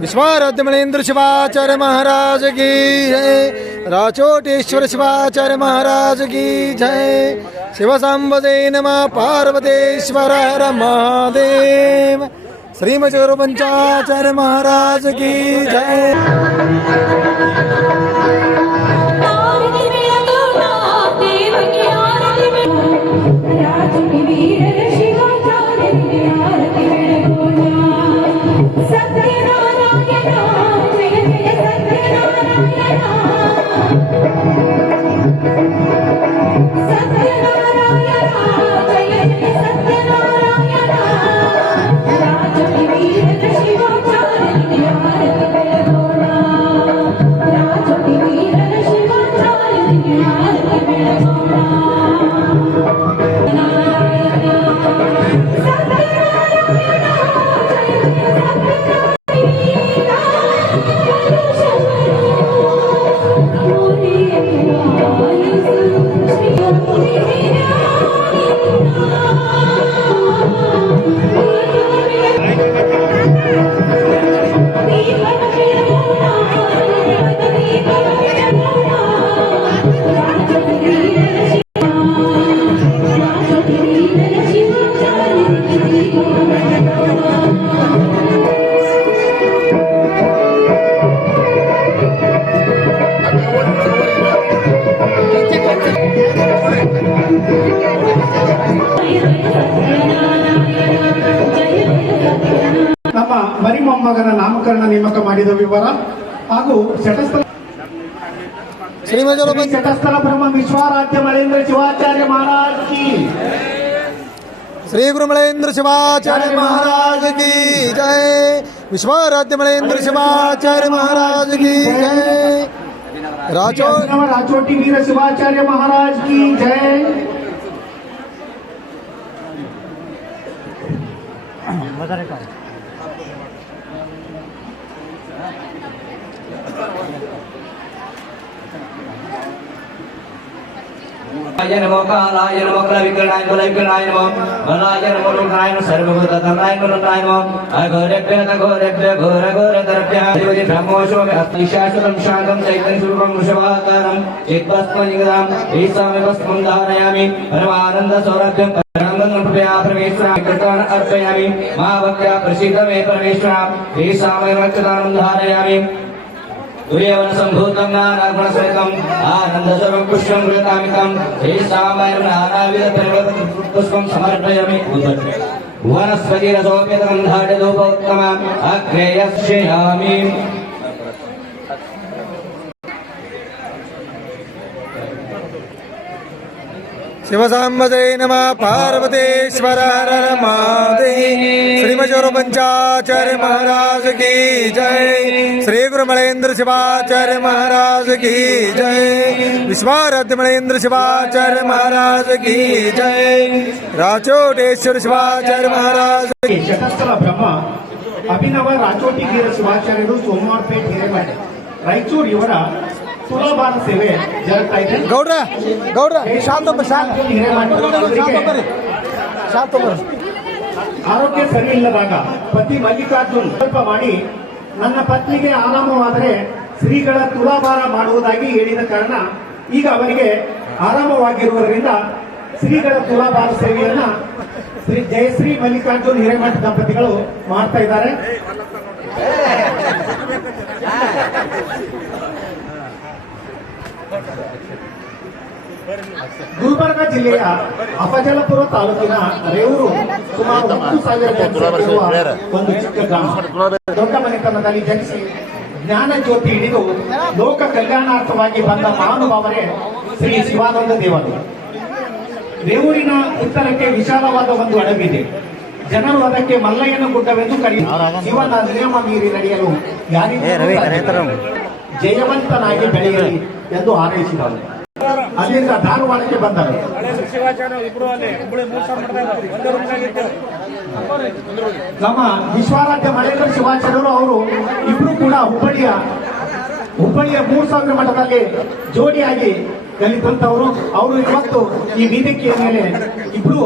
विश्वाराध्य मणेन्द्र शिवाचार्य महाराज की जय। राचोटेश्वर शिवाचार्य महाराज की जय। शिव सांबदे नमः। पार्वतेश्वर हर महादेव। श्रीमचोर पंचाचार्य महाराज की जय। ನಮ್ಮ ಮರಿ ಮೊಮ್ಮಗನ ನಾಮಕರಣ ನೇಮಕ ಮಾಡಿದ ವಿವರ ಹಾಗೂ ಶಟಸ್ಥಲ ಬ್ರಹ್ಮ ವಿಶ್ವಾರಾಧ್ಯ ಮಳೇಂದ್ರ ಶಿವಾಚಾರ್ಯ महाराज की श्री गुरु मलेन्द्र शिवाचार्य महाराज की जय। विश्वाराध्य मलेन्द्र शिवाचार्य महाराज की जय। राचोटी वीर शिवाचार्य महाराज की जय। नमो कालाय नमो कलविकरणाय कलविकरणाय नमो मलाय नमो रुद्राय नमो सर्वभूततमनाय रुद्राय नमो अघोरेभ्यः घोरतरभ्यः देवति ब्रह्मोषो मे अस्तिशाश्वतं शान्तं चैतन्य स्वरूपं वृषभाकारं चित्तस्मनिगदां ईशामवस्मं धारयामि परमानन्द सौरभ्यं परमं कृपया परमेश्वराय कृतान् अर्पयामि मा भक्त्या प्रसीद मे परमेश्वरा ईशामवच्चदानं धारयामि तुर्यवन संभूतं नानागुणसहितं आनन्दस्वरूपं पुष्पं गृहीतामितं श्रीशामायं नानाविध परिवर्तपुष्पं समर्पयामि वनस्पतिरसोऽप्यतगन्धाढ्यधूपोत्तमम् अग्रे यस्यामि। शिव सांबदे नमः। पार्वतेश्वर हर महादेव। श्रीमचोर पंचाचार्य महाराज की जय। श्री गुरु मलेन्द्र शिवाचार्य महाराज की जय। विश्वाराध्य मलेन्द्र शिवाचार्य महाराज की जय। राचोटेश्वर शिवाचार्य महाराज। ಶಟಸ್ಥಲ ಬ್ರಹ್ಮ ಅಭಿನವ ರಾಚೋಟಿ ವೀರ ಶಿವಾಚಾರ್ಯರು ಸೋಮವಾರಪೇಟೆ ಹಿರೇಮಠ ರಾಯಚೂರು ಇವರ ತುಲಾಭಾರ ಸೇವೆ ಜರುಗ್ತಾ ಇದೆ. ಗೌಡ್ರ ಆರೋಗ್ಯ ಸರಿ ಇಲ್ಲದಾಗ ಪತಿ ಮಲ್ಲಿಕಾರ್ಜುನ್ ಸ್ವಲ್ಪ ಮಾಡಿ ನನ್ನ ಪತ್ನಿಗೆ ಆರಾಮವಾದರೆ ಶ್ರೀಗಳ ತುಲಾಭಾರ ಮಾಡುವುದಾಗಿ ಹೇಳಿದ ಕಾರಣ ಈಗ ಅವರಿಗೆ ಆರಾಮವಾಗಿರುವುದರಿಂದ ಶ್ರೀಗಳ ತುಲಾಭಾರ ಸೇವೆಯನ್ನ ಶ್ರೀ ಜಯಶ್ರೀ ಮಲ್ಲಿಕಾರ್ಜುನ್ ಹಿರೇಮಠ ದಂಪತಿಗಳು ಮಾಡ್ತಾ ಇದ್ದಾರೆ. ಗುಲ್ಬರ್ಗ ಜಿಲ್ಲೆಯ ಅಫಜಲಪುರ ತಾಲೂಕಿನ ರೇವೂರು ಸುಮಾರು 10,000 ಒಂದು ಚಿಕ್ಕ ಗ್ರಾಮ. ದೊಡ್ಡ ಮನೆತನದಲ್ಲಿ ಜನಿಸಿ ಜ್ಞಾನ ಜ್ಯೋತಿ ಹಿಡಿದು ಲೋಕ ಕಲ್ಯಾಣಾರ್ಥವಾಗಿ ಬಂದ ಮಹಾನುಭಾವರೇ ಶ್ರೀ ಶಿವಾನಂದ ದೇವರು. ರೇವೂರಿನ ಉತ್ತರಕ್ಕೆ ವಿಶಾಲವಾದ ಒಂದು ಅಡವಿದೆ. ಜನರು ಅದಕ್ಕೆ ಮಲ್ಲಯ್ಯನ ಗುಡ್ಡವೆಂದು ಕರೆಯುತ್ತಾರೆ. ಶಿವನ ನಿಯಮ ಮೀರಿ ನಡೆಯಲು ಯಾರಿಗೂ ಜಯವಂತನಾಗಿ ಬೆಳೆಯಲಿ ಎಂದು ಹಾರೈಸಿದರು. ಅಲ್ಲಿಂದ ಧಾರವಾಡಕ್ಕೆ ಬಂದರು. ನಮ್ಮ ವಿಶ್ವಾರಾಧ್ಯ ಮಳೇಂದ್ರ ಶಿವಾಚಾರ್ಯರು ಅವರು ಇಬ್ರು ಕೂಡ ಹುಬ್ಬಳ್ಳಿಯ 3000 ಮಠದಲ್ಲಿ ಜೋಡಿಯಾಗಿ ಕಲಿತಂತವರು. ಅವರು ಇವತ್ತು ಈ ವೇದಿಕೆಯ ಮೇಲೆ ಇಬ್ರು